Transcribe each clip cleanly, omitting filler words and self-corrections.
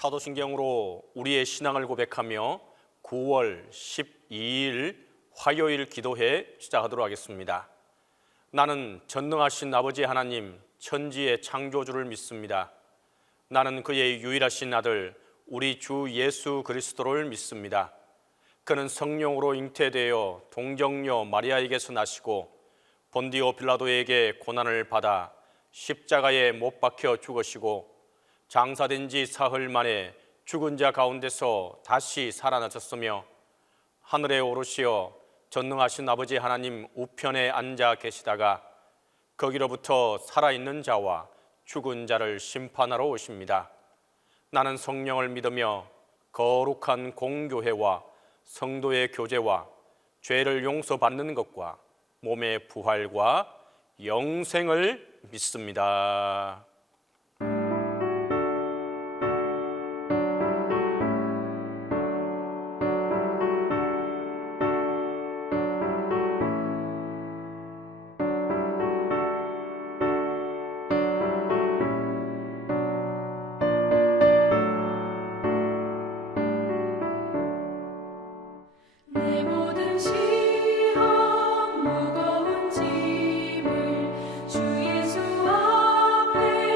사도신경으로 우리의 신앙을 고백하며 9월 12일 화요일 기도회 시작하도록 하겠습니다. 나는 전능하신 아버지 하나님 천지의 창조주를 믿습니다. 나는 그의 유일하신 아들 우리 주 예수 그리스도를 믿습니다. 그는 성령으로 잉태되어 동정녀 마리아에게서 나시고 본디오 빌라도에게 고난을 받아 십자가에 못 박혀 죽으시고 장사된 지 사흘 만에 죽은 자 가운데서 다시 살아나셨으며 하늘에 오르시어 전능하신 아버지 하나님 우편에 앉아 계시다가 거기로부터 살아있는 자와 죽은 자를 심판하러 오십니다. 나는 성령을 믿으며 거룩한 공교회와 성도의 교제와 죄를 용서받는 것과 몸의 부활과 영생을 믿습니다. 내 모든 시험 무거운 짐을 주 예수 앞에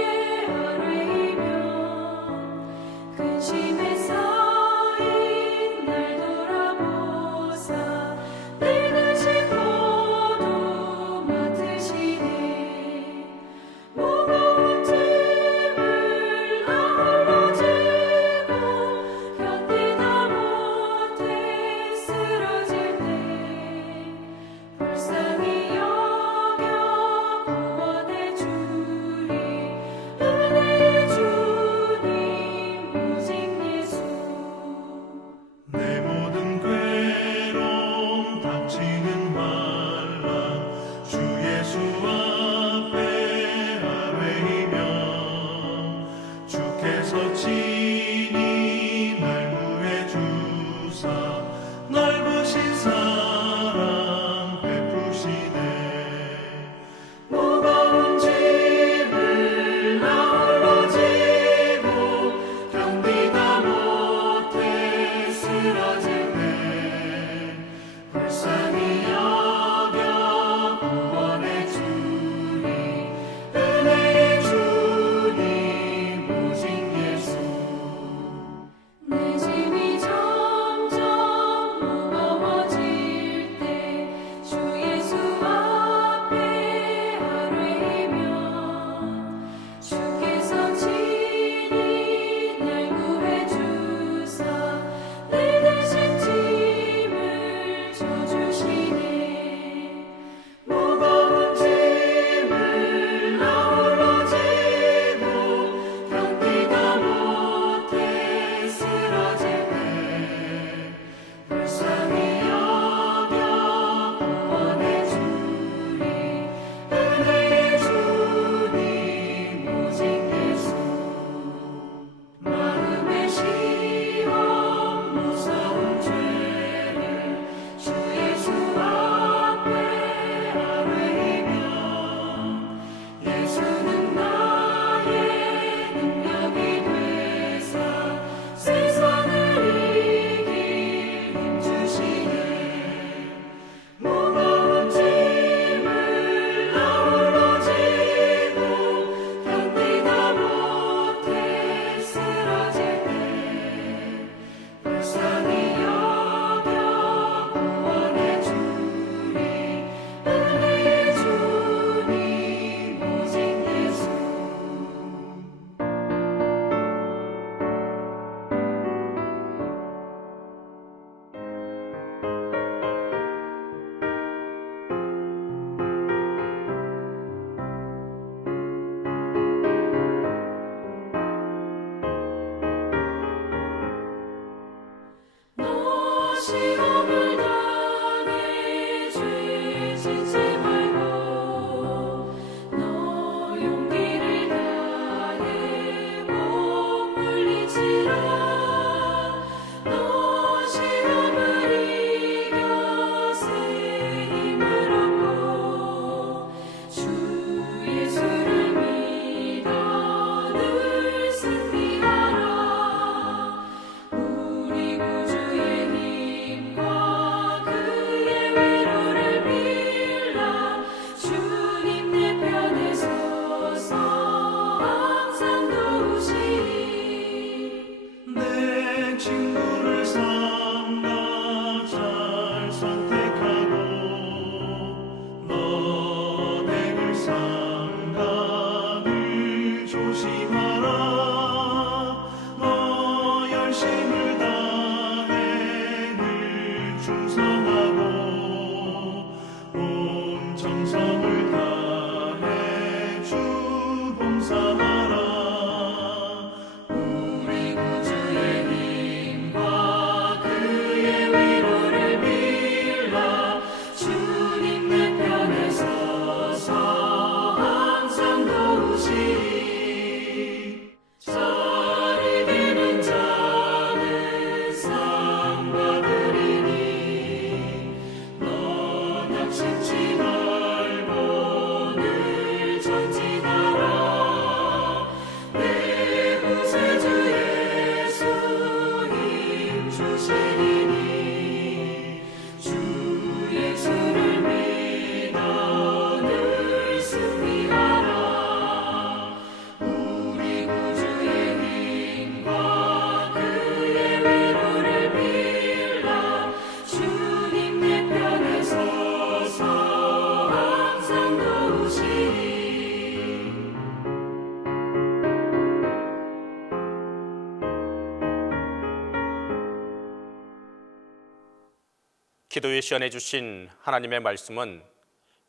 기도에 시연해 주신 하나님의 말씀은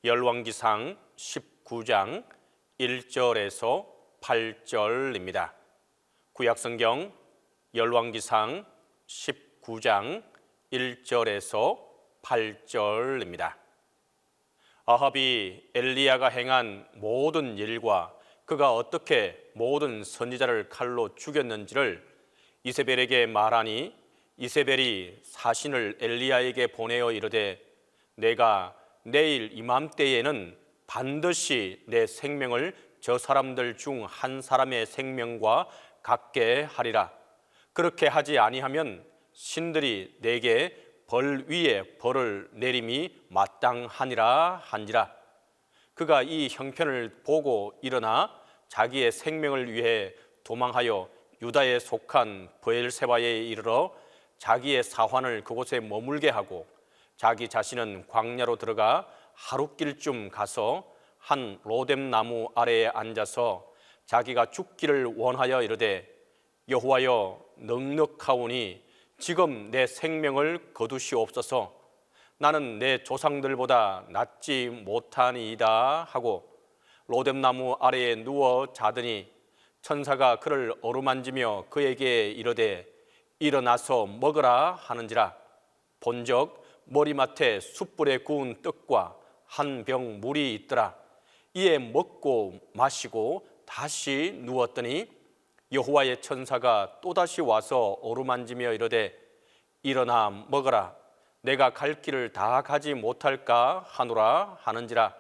열왕기상 19장 1절에서 8절입니다. 구약성경 열왕기상 19장 1절에서 8절입니다. 아합이 엘리야가 행한 모든 일과 그가 어떻게 모든 선지자를 칼로 죽였는지를 이세벨에게 말하니 이세벨이 사신을 엘리야에게 보내어 이르되 내가 내일 이맘때에는 반드시 내 생명을 저 사람들 중 한 사람의 생명과 같게 하리라. 그렇게 하지 아니하면 신들이 내게 벌 위에 벌을 내림이 마땅하니라 한지라. 그가 이 형편을 보고 일어나 자기의 생명을 위해 도망하여 유다에 속한 브엘세바에 이르러 자기의 사환을 그곳에 머물게 하고 자기 자신은 광야로 들어가 하룻길쯤 가서 한 로뎀 나무 아래에 앉아서 자기가 죽기를 원하여 이르되 여호와여 넉넉하오니 지금 내 생명을 거두시옵소서. 나는 내 조상들보다 낫지 못하니이다 하고 로뎀 나무 아래에 누워 자더니 천사가 그를 어루만지며 그에게 이르되 일어나서 먹으라 하는지라. 본적 머리맡에 숯불에 구운 떡과 한 병 물이 있더라. 이에 먹고 마시고 다시 누웠더니 여호와의 천사가 또다시 와서 어루만지며 이르되 일어나 먹으라. 내가 갈 길을 다 가지 못할까 하노라 하는지라.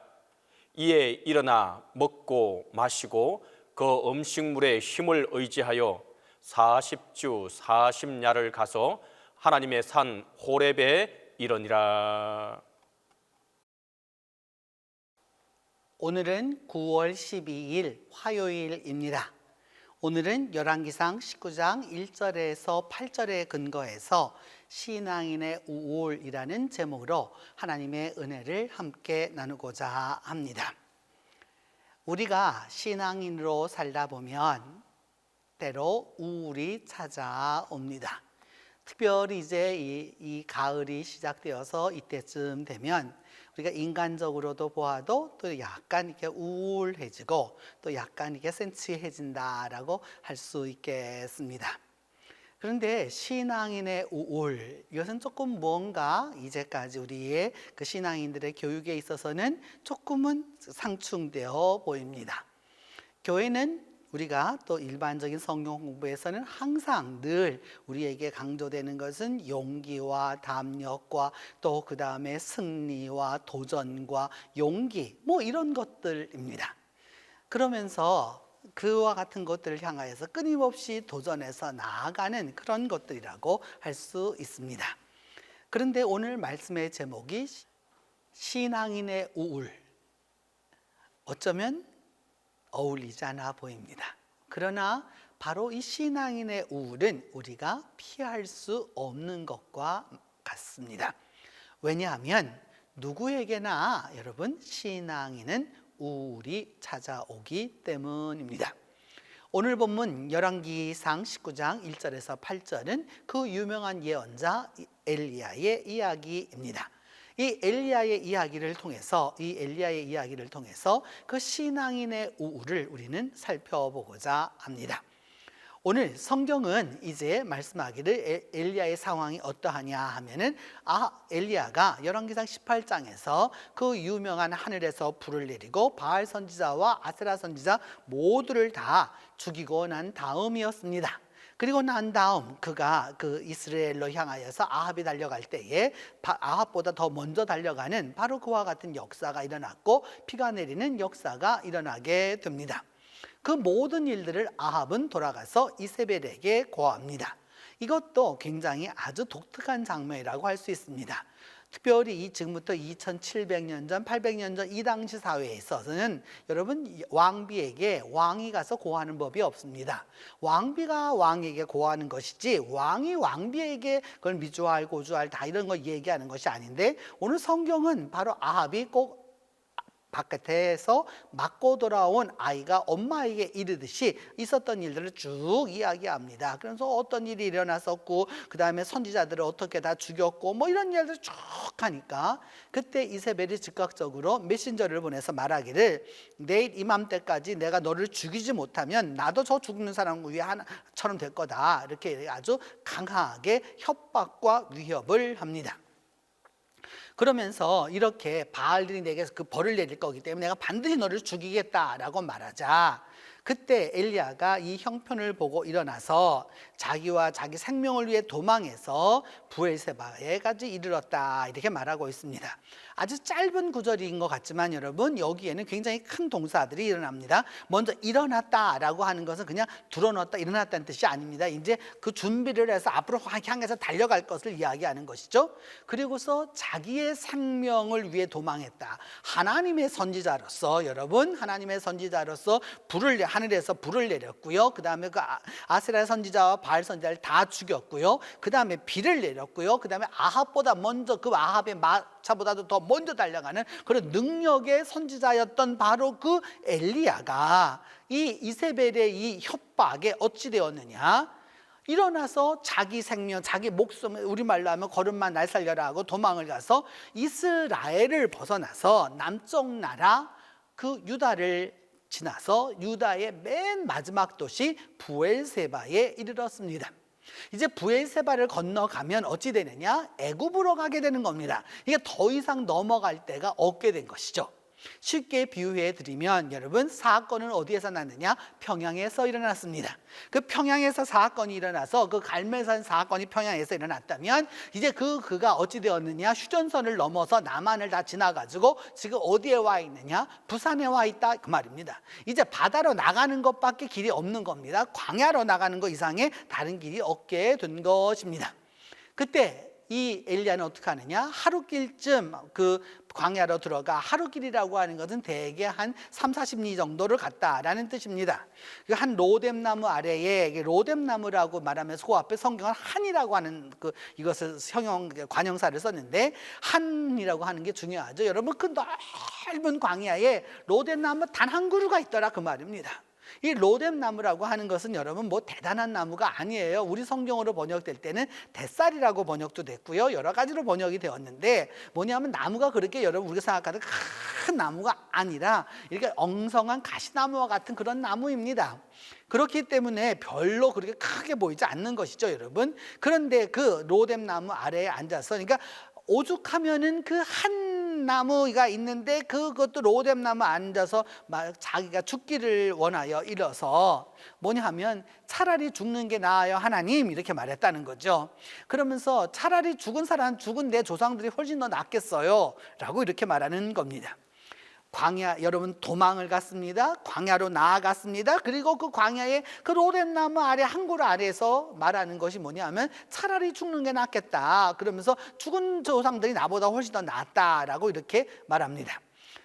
이에 일어나 먹고 마시고 그 음식물에 힘을 의지하여 40주 40야를 가서 하나님의 산 호렙에 이르니라. 오늘은 9월 12일 화요일입니다. 오늘은 열왕기상 19장 1절에서 8절에 근거해서 신앙인의 우울이라는 제목으로 하나님의 은혜를 함께 나누고자 합니다. 우리가 신앙인으로 살다 보면 때로 우울이 찾아옵니다. 특별히 이제 이 가을이 시작되어서 이때쯤 되면 우리가 인간적으로도 보아도 또 약간 이렇게 우울해지고 또 약간 이렇게 센치해진다라고 할 수 있겠습니다. 그런데 신앙인의 우울, 이것은 조금 뭔가 이제까지 우리의 그 신앙인들의 교육에 있어서는 조금은 상충되어 보입니다. 교회는 우리가 또 일반적인 성경 공부에서는 항상 늘 우리에게 강조되는 것은 용기와 담력과 또 그 다음에 승리와 도전과 용기 뭐 이런 것들입니다. 그러면서 그와 같은 것들을 향하여서 끊임없이 도전해서 나아가는 그런 것들이라고 할 수 있습니다. 그런데 오늘 말씀의 제목이 신앙인의 우울, 어쩌면 어울리지 않아 보입니다. 그러나 바로 이 신앙인의 우울은 우리가 피할 수 없는 것과 같습니다. 왜냐하면 누구에게나 여러분 신앙인은 우울이 찾아오기 때문입니다. 오늘 본문 열왕기상 19장 1절에서 8절은 그 유명한 예언자 엘리야의 이야기입니다. 이 엘리야의 이야기를 통해서 그 신앙인의 우울을 우리는 살펴보고자 합니다. 오늘 성경은 이제 말씀하기를 엘리야의 상황이 어떠하냐 하면은 엘리야가 열왕기상 18장에서 그 유명한 하늘에서 불을 내리고 바알 선지자와 아세라 선지자 모두를 다 죽이고 난 다음이었습니다. 그리고 난 다음 그가 그 이스라엘로 향하여서 아합이 달려갈 때에 아합보다 더 먼저 달려가는 바로 그와 같은 역사가 일어났고 피가 내리는 역사가 일어나게 됩니다. 그 모든 일들을 아합은 돌아가서 이세벨에게 고합니다. 이것도 굉장히 아주 독특한 장면이라고 할 수 있습니다. 특별히 지금부터 2700년 전, 800년 전 이 당시 사회에 있어서는 여러분 왕비에게 왕이 가서 고하는 법이 없습니다. 왕비가 왕에게 고하는 것이지 왕이 왕비에게 그걸 미주알, 고주알 다 이런 거 얘기하는 것이 아닌데 오늘 성경은 바로 아합이 꼭 바깥에서 맞고 돌아온 아이가 엄마에게 이르듯이 있었던 일들을 쭉 이야기합니다. 그래서 어떤 일이 일어났었고 그 다음에 선지자들을 어떻게 다 죽였고 뭐 이런 일들을 쭉 하니까 그때 이세벨이 즉각적으로 메신저를 보내서 말하기를 내일 이맘때까지 내가 너를 죽이지 못하면 나도 저 죽는 사람 위에 하나처럼 될 거다. 이렇게 아주 강하게 협박과 위협을 합니다. 그러면서 이렇게 바알들이 내게 그 벌을 내릴 거기 때문에 내가 반드시 너를 죽이겠다라고 말하자 그때 엘리야가 이 형편을 보고 일어나서 자기와 자기 생명을 위해 도망해서 부엘세바에까지 이르렀다 이렇게 말하고 있습니다. 아주 짧은 구절인 것 같지만 여러분 여기에는 굉장히 큰 동사들이 일어납니다. 먼저 일어났다라고 하는 것은 그냥 들어놓았다 일어났다는 뜻이 아닙니다. 이제 그 준비를 해서 앞으로 향해서 달려갈 것을 이야기하는 것이죠. 그리고서 자기의 생명을 위해 도망했다. 하나님의 선지자로서 여러분 하나님의 선지자로서 하늘에서 불을 내렸고요. 그 다음에 그 아세라 선지자와 바알 선지자를 다 죽였고요. 그 다음에 비를 내렸고요. 그 다음에 아합보다 먼저 그 아합의 마차보다도 더 먼저 달려가는 그런 능력의 선지자였던 바로 그 엘리야가 이 이세벨의 이 협박에 어찌 되었느냐? 일어나서 자기 생명, 자기 목숨, 우리말로 하면 걸음만 날 살려라 하고 도망을 가서 이스라엘을 벗어나서 남쪽 나라 그 유다를 지나서 유다의 맨 마지막 도시 부엘세바에 이르렀습니다. 이제 부엘세바를 건너가면 어찌 되느냐? 애굽으로 가게 되는 겁니다. 이게 더 이상 넘어갈 데가 없게 된 것이죠. 쉽게 비유해 드리면 여러분 사건은 어디에서 났느냐? 평양에서 일어났습니다. 그 평양에서 사건이 일어나서 그 갈매산 사건이 평양에서 일어났다면 이제 그가 어찌 되었느냐? 휴전선을 넘어서 남한을 다 지나가지고 지금 어디에 와 있느냐? 부산에 와 있다 그 말입니다. 이제 바다로 나가는 것밖에 길이 없는 겁니다. 광야로 나가는 것 이상의 다른 길이 없게 된 것입니다. 그때 이 엘리야는 어떻게 하느냐? 하루길쯤 그 광야로 들어가 하루길이라고 하는 것은 대개 한 3-40리 정도를 갔다라는 뜻입니다. 한 로뎀나무 아래에 로뎀나무라고 말하면서 그 앞에 성경은 한이라고 하는 이것을 관형사를 썼는데 한이라고 하는 게 중요하죠. 여러분 그 넓은 광야에 로뎀나무 단 한 그루가 있더라 그 말입니다. 이 로뎀나무라고 하는 것은 여러분 뭐 대단한 나무가 아니에요. 우리 성경으로 번역될 때는 뱃살이라고 번역도 됐고요. 여러 가지로 번역이 되었는데 뭐냐면 나무가 그렇게 여러분 우리가 생각하는 큰 나무가 아니라 이렇게 엉성한 가시나무와 같은 그런 나무입니다. 그렇기 때문에 별로 그렇게 크게 보이지 않는 것이죠, 여러분. 그런데 그 로뎀나무 아래에 앉아서 그러니까 오죽하면은 그 한 나무가 있는데 그것도 로뎀나무 앉아서 자기가 죽기를 원하여 일어서 뭐냐 하면 차라리 죽는 게 나아요 하나님 이렇게 말했다는 거죠. 그러면서 차라리 죽은 내 조상들이 훨씬 더 낫겠어요 라고 이렇게 말하는 겁니다. 광야 여러분 도망을 갔습니다. 광야로 나아갔습니다. 그리고 그 광야의 그 로뎀나무 아래 한 그루 아래에서 말하는 것이 뭐냐면 차라리 죽는 게 낫겠다. 그러면서 죽은 조상들이 나보다 훨씬 더 낫다라고 이렇게 말합니다.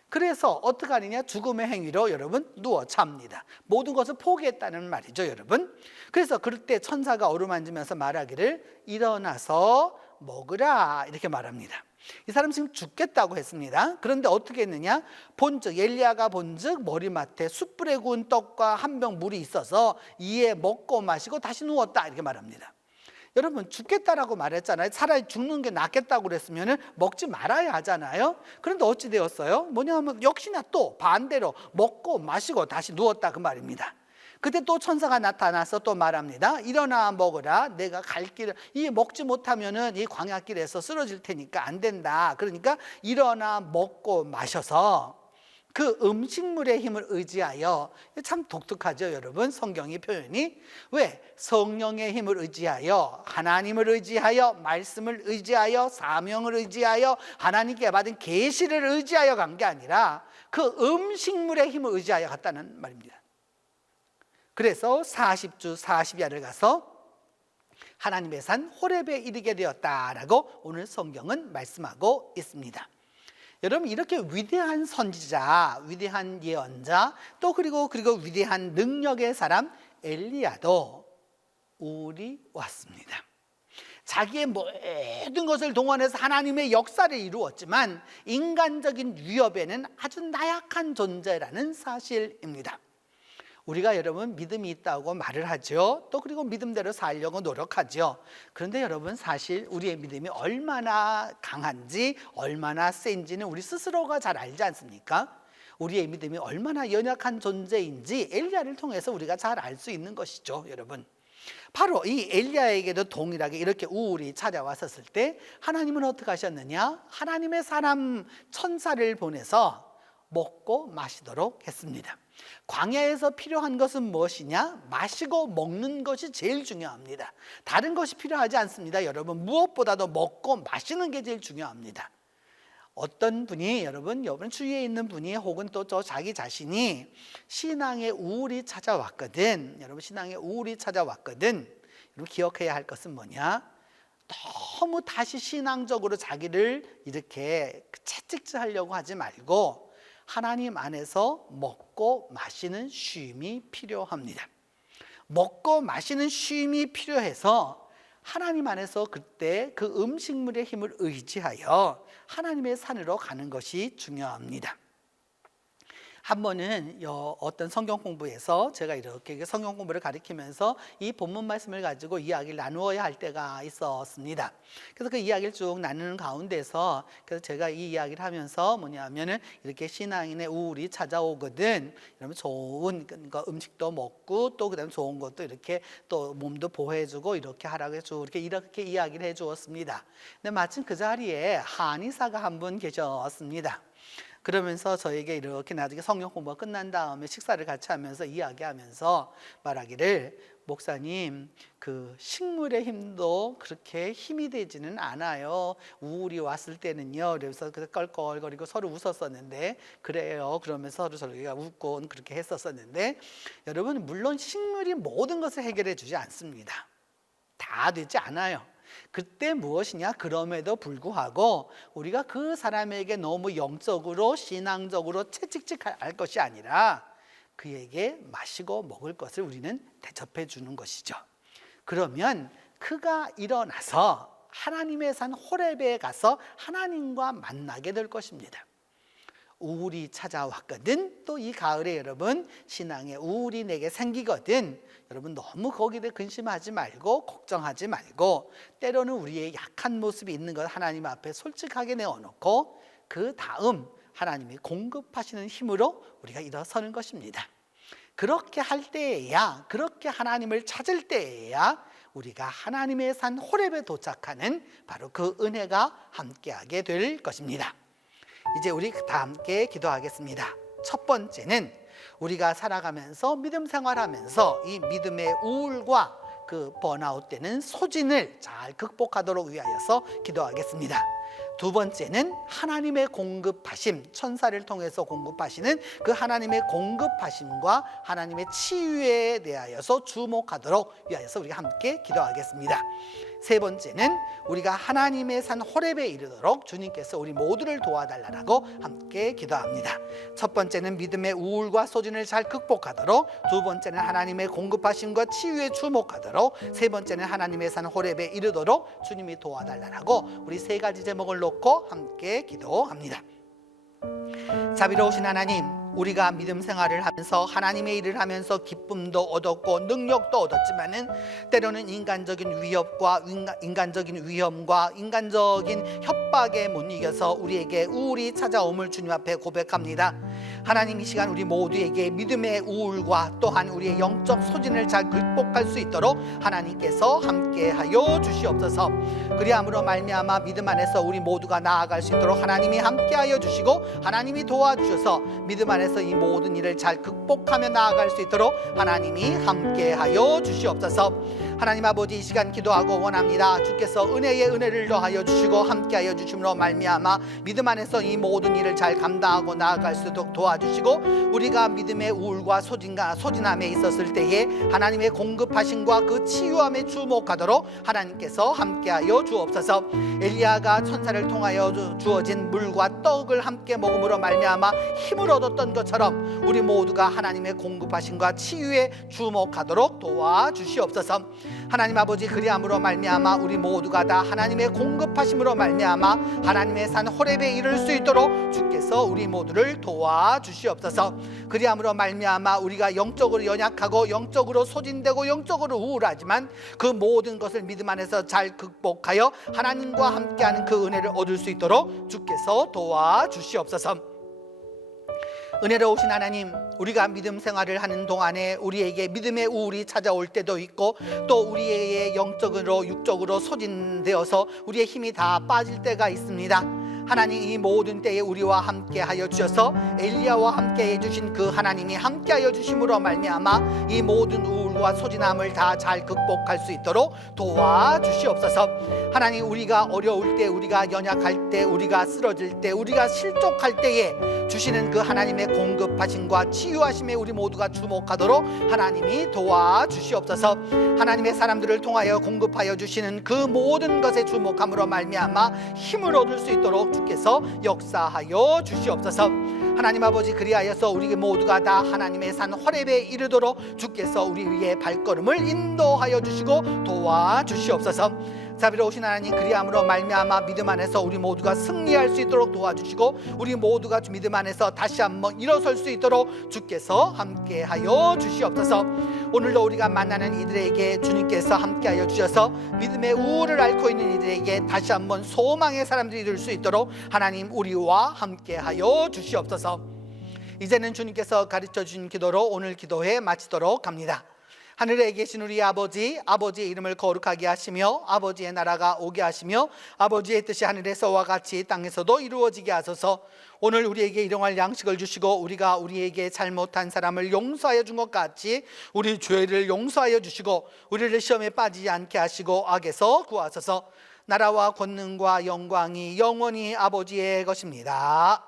그래서 어떻게 하느냐? 죽음의 행위로 여러분 누워 잡니다. 모든 것을 포기했다는 말이죠, 여러분. 그래서 그럴 때 천사가 어루만지면서 말하기를 일어나서 먹으라 이렇게 말합니다. 이 사람 지금 죽겠다고 했습니다. 그런데 어떻게 했느냐? 본즉 엘리야가 본즉 머리맡에 숯불에 구운 떡과 한 병 물이 있어서 이에 먹고 마시고 다시 누웠다 이렇게 말합니다. 여러분 죽겠다라고 말했잖아요. 차라리 죽는 게 낫겠다고 그랬으면 먹지 말아야 하잖아요. 그런데 어찌 되었어요? 뭐냐면 역시나 또 반대로 먹고 마시고 다시 누웠다 그 말입니다. 그때 또 천사가 나타나서 또 말합니다. 일어나 먹으라. 내가 갈 길을 이 먹지 못하면은 이 광야길에서 쓰러질 테니까 안 된다. 그러니까 일어나 먹고 마셔서 그 음식물의 힘을 의지하여, 참 독특하죠 여러분, 성경의 표현이. 왜? 성령의 힘을 의지하여, 하나님을 의지하여, 말씀을 의지하여, 사명을 의지하여, 하나님께 받은 계시를 의지하여 간 게 아니라 그 음식물의 힘을 의지하여 갔다는 말입니다. 그래서 40주 40야를 가서 하나님의 산 호렙에 이르게 되었다라고 오늘 성경은 말씀하고 있습니다. 여러분, 이렇게 위대한 선지자, 위대한 예언자, 또 그리고 위대한 능력의 사람 엘리야도 우울이 왔습니다. 자기의 모든 것을 동원해서 하나님의 역사를 이루었지만 인간적인 위협에는 아주 나약한 존재라는 사실입니다. 우리가 여러분 믿음이 있다고 말을 하죠. 또 그리고 믿음대로 살려고 노력하죠. 그런데 여러분, 사실 우리의 믿음이 얼마나 강한지, 얼마나 센지는 우리 스스로가 잘 알지 않습니까? 우리의 믿음이 얼마나 연약한 존재인지 엘리야를 통해서 우리가 잘 알 수 있는 것이죠, 여러분. 바로 이 엘리야에게도 동일하게 이렇게 우울이 찾아왔었을 때 하나님은 어떻게 하셨느냐? 하나님의 사람 천사를 보내서 먹고 마시도록 했습니다. 광야에서 필요한 것은 무엇이냐? 마시고 먹는 것이 제일 중요합니다. 다른 것이 필요하지 않습니다. 여러분, 무엇보다도 먹고 마시는 게 제일 중요합니다. 어떤 분이 여러분 주위에 있는 분이 혹은 또 자기 자신이 신앙의 우울이 찾아왔거든. 여러분, 신앙의 우울이 찾아왔거든. 여러분, 기억해야 할 것은 뭐냐? 너무 다시 신앙적으로 자기를 이렇게 채찍질하려고 하지 말고 하나님 안에서 먹고 마시는 쉼이 필요합니다. 먹고 마시는 쉼이 필요해서 하나님 안에서 그때 그 음식물의 힘을 의지하여 하나님의 산으로 가는 것이 중요합니다. 한 번은 어떤 성경 공부에서 제가 이렇게 성경 공부를 가리키면서 이 본문 말씀을 가지고 이야기를 나누어야 할 때가 있었습니다. 그래서 그 이야기를 쭉 나누는 가운데서 그래서 제가 이 이야기를 하면서 뭐냐면은 이렇게 신앙인의 우울이 찾아오거든. 여러분, 좋은 음식도 먹고 또 그다음에 좋은 것도 이렇게 또 몸도 보호해주고 이렇게 하라고 해서 이렇게 이야기를 해주었습니다. 근데 마침 그 자리에 한의사가 한 분 계셨습니다. 그러면서 저에게 이렇게 나중에 성경 공부가 끝난 다음에 식사를 같이 하면서 이야기하면서 말하기를, 목사님, 그 식물의 힘도 그렇게 힘이 되지는 않아요. 우울이 왔을 때는요. 그래서 껄껄거리고 서로 웃었었는데, 그래요. 그러면서 서로가 웃고 그렇게 했었었는데, 여러분, 물론 식물이 모든 것을 해결해 주지 않습니다. 다 되지 않아요. 그때 무엇이냐? 그럼에도 불구하고 우리가 그 사람에게 너무 영적으로 신앙적으로 채찍질할 것이 아니라 그에게 마시고 먹을 것을 우리는 대접해 주는 것이죠. 그러면 그가 일어나서 하나님의 산 호렙에 가서 하나님과 만나게 될 것입니다. 우울이 찾아왔거든. 또 이 가을에 여러분, 신앙의 우울이 내게 생기거든. 여러분, 너무 거기에 근심하지 말고 걱정하지 말고, 때로는 우리의 약한 모습이 있는 것 하나님 앞에 솔직하게 내어놓고 그 다음 하나님이 공급하시는 힘으로 우리가 일어서는 것입니다. 그렇게 할 때에야, 그렇게 하나님을 찾을 때에야 우리가 하나님의 산 호렙에 도착하는 바로 그 은혜가 함께하게 될 것입니다. 이제 우리 다 함께 기도하겠습니다. 첫 번째는 우리가 살아가면서 믿음 생활하면서 이 믿음의 우울과 그 번아웃 되는 소진을 잘 극복하도록 위하여서 기도하겠습니다. 두 번째는 하나님의 공급하심, 천사를 통해서 공급하시는 그 하나님의 공급하심과 하나님의 치유에 대하여서 주목하도록 위하여서 우리가 함께 기도하겠습니다. 세 번째는 우리가 하나님의 산 호렙에 이르도록 주님께서 우리 모두를 도와달라고 함께 기도합니다. 첫 번째는 믿음의 우울과 소진을 잘 극복하도록, 두 번째는 하나님의 공급하심과 치유에 주목하도록, 세 번째는 하나님의 산 호렙에 이르도록 주님이 도와달라고 우리 세 가지 제목을 놓고 함께 기도합니다. 자비로우신 하나님, 우리가 믿음 생활을 하면서 하나님의 일을 하면서 기쁨도 얻었고 능력도 얻었지만은 때로는 인간적인 위협과 인간적인 위험과 인간적인 협박에 못 이겨서 우리에게 우울이 찾아옴을 주님 앞에 고백합니다. 하나님 이 시간 우리 모두에게 믿음의 우울과 또한 우리의 영적 소진을 잘 극복할 수 있도록 하나님께서 함께하여 주시옵소서. 그리함으로 말미암아 믿음 안에서 우리 모두가 나아갈 수 있도록 하나님이 함께하여 주시고 하나님이 도와주셔서 믿음 안에서 이 모든 일을 잘 극복하며 나아갈 수 있도록 하나님이 함께하여 주시옵소서. 하나님 아버지 이 시간 기도하고 원합니다. 주께서 은혜에 은혜를 더하여 주시고 함께하여 주심으로 말미암아 믿음 안에서 이 모든 일을 잘 감당하고 나아갈 수 있도록 도와주시고 우리가 믿음의 우울과 소진함에 있었을 때에 하나님의 공급하심과 그 치유함에 주목하도록 하나님께서 함께하여 주옵소서. 엘리야가 천사를 통하여 주어진 물과 떡을 함께 먹음으로 말미암아 힘을 얻었던 것처럼 우리 모두가 하나님의 공급하심과 치유에 주목하도록 도와주시옵소서. 하나님 아버지 그리함으로 말미암아 우리 모두가 다 하나님의 공급하심으로 말미암아 하나님의 산 호렙에 이를 수 있도록 주께서 우리 모두를 도와주시옵소서. 그리함으로 말미암아 우리가 영적으로 연약하고 영적으로 소진되고 영적으로 우울하지만 그 모든 것을 믿음 안에서 잘 극복하여 하나님과 함께하는 그 은혜를 얻을 수 있도록 주께서 도와주시옵소서. 은혜로우신 하나님, 우리가 믿음 생활을 하는 동안에 우리에게 믿음의 우울이 찾아올 때도 있고 또 우리의 영적으로 육적으로 소진되어서 우리의 힘이 다 빠질 때가 있습니다. 하나님 이 모든 때에 우리와 함께 하여 주셔서 엘리야와 함께 해주신 그 하나님이 함께 하여 주심으로 말미암아 이 모든 우울과 소진함을 다 잘 극복할 수 있도록 도와주시옵소서. 하나님 우리가 어려울 때, 우리가 연약할 때, 우리가 쓰러질 때, 우리가 실족할 때에 주시는 그 하나님의 공급하심과 치유하심에 우리 모두가 주목하도록 하나님이 도와주시옵소서. 하나님의 사람들을 통하여 공급하여 주시는 그 모든 것에 주목함으로 말미암아 힘을 얻을 수 있도록 주께서 역사하여 주시옵소서. 하나님 아버지 그리하여서 우리 모두가 다 하나님의 산 호렙에 이르도록 주께서 우리 위의 발걸음을 인도하여 주시고 도와주시옵소서. 자비로우신 하나님 그리함으로 말미암아 믿음 안에서 우리 모두가 승리할 수 있도록 도와주시고 우리 모두가 믿음 안에서 다시 한번 일어설 수 있도록 주께서 함께하여 주시옵소서. 오늘도 우리가 만나는 이들에게 주님께서 함께하여 주셔서 믿음의 우울을 앓고 있는 이들에게 다시 한번 소망의 사람들이 될 수 있도록 하나님 우리와 함께하여 주시옵소서. 이제는 주님께서 가르쳐 주신 기도로 오늘 기도회 마치도록 합니다. 하늘에 계신 우리 아버지의 이름을 거룩하게 하시며 아버지의 나라가 오게 하시며 아버지의 뜻이 하늘에서와 같이 땅에서도 이루어지게 하소서. 오늘 우리에게 일용할 양식을 주시고 우리가 우리에게 잘못한 사람을 용서하여 준 것 같이 우리 죄를 용서하여 주시고 우리를 시험에 빠지지 않게 하시고 악에서 구하소서. 나라와 권능과 영광이 영원히 아버지의 것입니다.